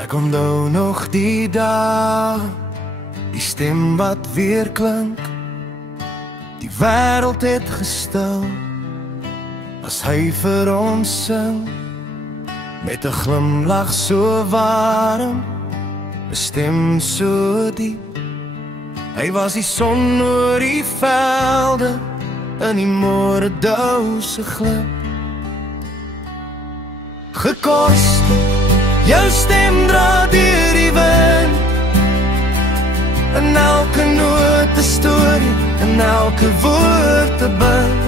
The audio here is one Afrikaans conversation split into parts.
Ek onthou nog die dag, die stem wat weer klink. Die wêreld het gestil, as hy vir ons sing. Met 'n glimlag so warm, 'n stem so diep. Hy was die son oor die velde, in die môre dou se glip. Gekos, jou stem dra deur die wind. In elke noot 'n storie, in elke woord 'n bind.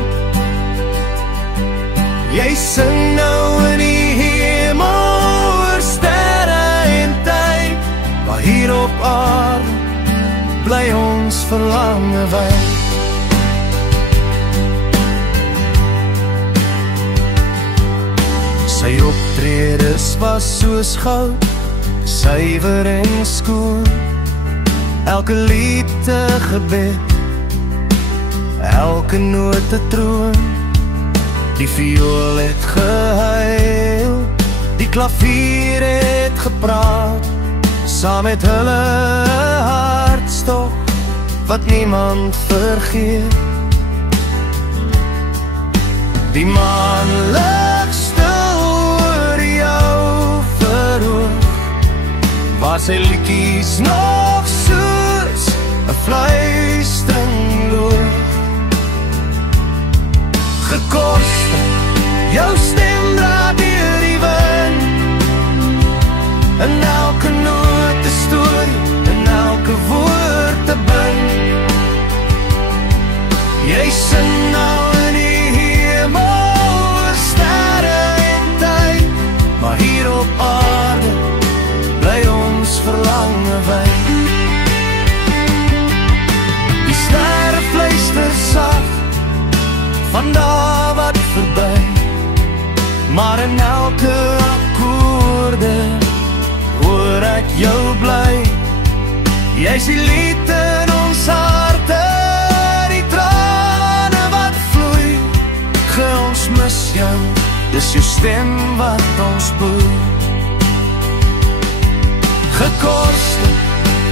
Jy sing nou in die hemel oor sterre en tyd, maar hier op aarde bly ons verlange wyd. Sy optredes was soos goud, suiwer en skoon. Elke lied 'n gebed, elke noot 'n troon. Die viool het gehuil, die klavier het gepraat, saam met hulle hartstog wat niemand vergeet. Die maan lig stil oor jou verhoog, waar sy liedjies nog soos 'n fluistering loop. Gekos, jou stem dra deur die wind. In elke noot 'n storie, in elke woord 'n bind. Jy sing nou in die hemel oor sterre en tyd, maar hier op aarde bly ons verlange wyd. Die sterre fluister sag van daar wat verby, maar in elke akkoorde hoor ek jou bly. Jy's die lied in ons harte, die trane wat vloei. Ons mis jou, dis jou stem wat ons boei. Gekorste,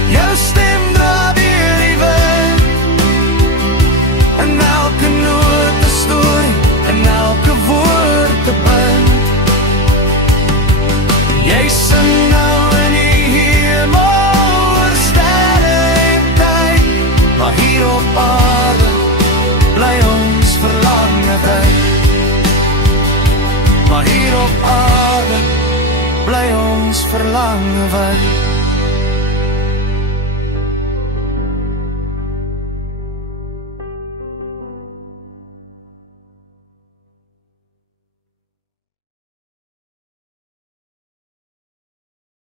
jou stem dra deur die wind. En elke noot 'n storie, en elke woord 'n bind. Jy sing nou in die hemel oor sterre en tyd, maar hier op aarde bly ons verlange wyd. Maar hier op aarde bly ons verlange wyd.